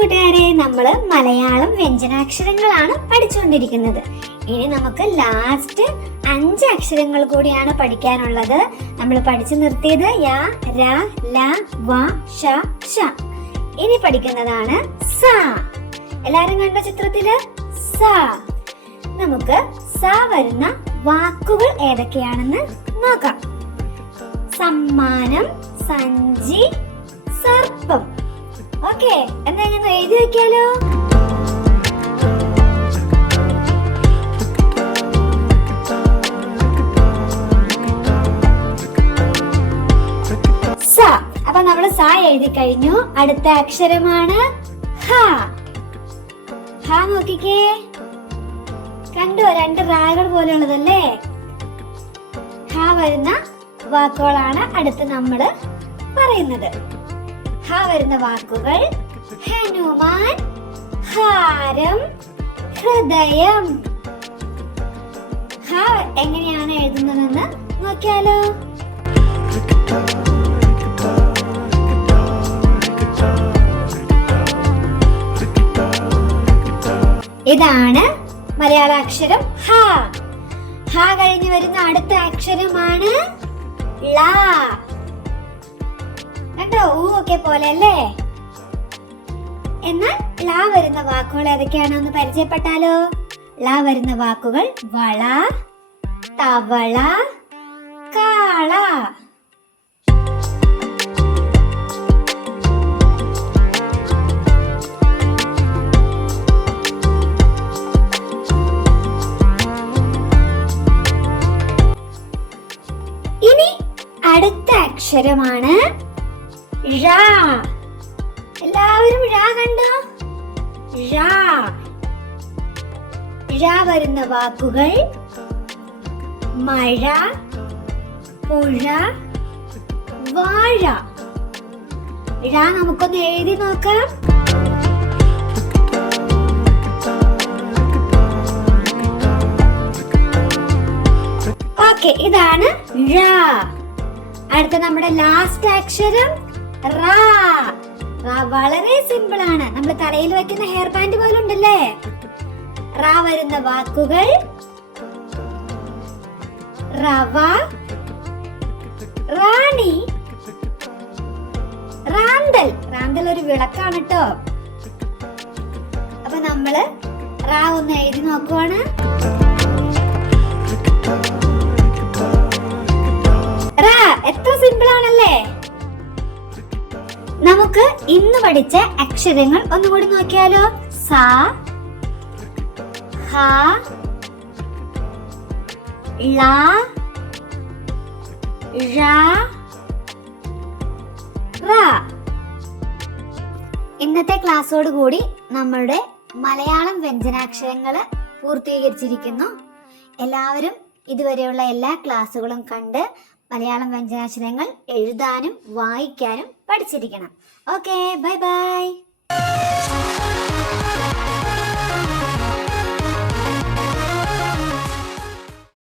കൂട്ടുകാരെ, നമ്മള് മലയാളം വ്യഞ്ജനാക്ഷരങ്ങളാണ് പഠിച്ചുകൊണ്ടിരിക്കുന്നത്. ഇനി നമുക്ക് ലാസ്റ്റ് 5 അക്ഷരങ്ങൾ കൂടിയാണ് പഠിക്കാനുള്ളത്. നമ്മൾ പഠിച്ചു നിർത്തിയത് യ, ര, ല, വ, ഷ, ഷ. ഇനി പഠിക്കുന്നതാണ് സ. എല്ലാരും കണ്ട ചിത്രത്തില് സ. നമുക്ക് സ വരുന്ന വാക്കുകൾ ഏതൊക്കെയാണെന്ന് നോക്കാം. സമ്മാനം, സഞ്ചി, സർപ്പം. ഓക്കെ, എന്നാ ഞാൻ എഴുതി വെക്കാലോ. സ. അപ്പൊ നമ്മള് സ എഴുതി കഴിഞ്ഞു. അടുത്ത അക്ഷരമാണ് ഹ. ഹ നോക്കിക്കേ, കണ്ടോ? 2 റാകൾ പോലെയുള്ളതല്ലേ. ഹ വരുന്ന വാക്കുകളാണ് അടുത്ത് നമ്മള് പറയുന്നത്. ഹ വരുന്ന വാക്കുകൾ ഹനുമാൻ, ഹാരം, ഹൃദയം. ഹ എങ്ങനെയാണ് എഴുതുന്നതെന്ന് നോക്കിയാലോ. ഇതാണ് മലയാള അക്ഷരം ഹ. ഹ കഴിഞ്ഞ് വരുന്ന അടുത്ത അക്ഷരമാണ് ല. കണ്ടോ? ഊ ഒക്കെ പോലെ അല്ലേ. എന്നാൽ ല വരുന്ന വാക്കുകൾ ഏതൊക്കെയാണെന്ന് പരിചയപ്പെട്ടാലോ. ല വരുന്ന വാക്കുകൾ വള, തവള, കാള. ഇനി അടുത്ത അക്ഷരമാണ് ഴ. എല്ലാവരും ഴ കണ്ടോ? ഴ. ഴ വരുന്ന വാക്കുകൾ മഴ, പുഴ, വാഴ. ഴ നമുക്കൊന്ന് എഴുതി നോക്കാം. ഓക്കെ, ഇതാണ് ഴ. അടുത്ത നമ്മുടെ ലാസ്റ്റ് അക്ഷരം റ. റ വളരെ സിമ്പിൾ ആണ്. നമ്മൾ തലയിൽ വെക്കുന്ന ഹെയർ ബാൻഡ് പോലെ ഉണ്ടല്ലേ. റ വരുന്ന വാക്കുകൾ റവ, റാണി, റാന്തൽ. റാന്തൽ ഒരു വിളക്കാണ് കേട്ടോ. അപ്പൊ നമ്മള് റ ഒന്ന് എഴുതി നോക്കുവാണ്. എത്ര സിമ്പിൾ ആണല്ലേ. നമുക്ക് ഇന്ന് പഠിച്ച അക്ഷരങ്ങൾ ഒന്നുകൂടി നോക്കിയാലോ. സ, ഹ, ള, ഴ, റ. ഇന്നത്തെ ക്ലാസ്സോട് കൂടി നമ്മളുടെ മലയാളം വ്യഞ്ജനാക്ഷരങ്ങള് പൂർത്തീകരിച്ചിരിക്കുന്നു. എല്ലാവരും ഇതുവരെയുള്ള എല്ലാ ക്ലാസ്സുകളും കണ്ട് മലയാളം വ്യഞ്ജനാക്ഷരങ്ങൾ എഴുതാനും വായിക്കാനും പഠിച്ചിരിക്കണം. Okay, bye bye.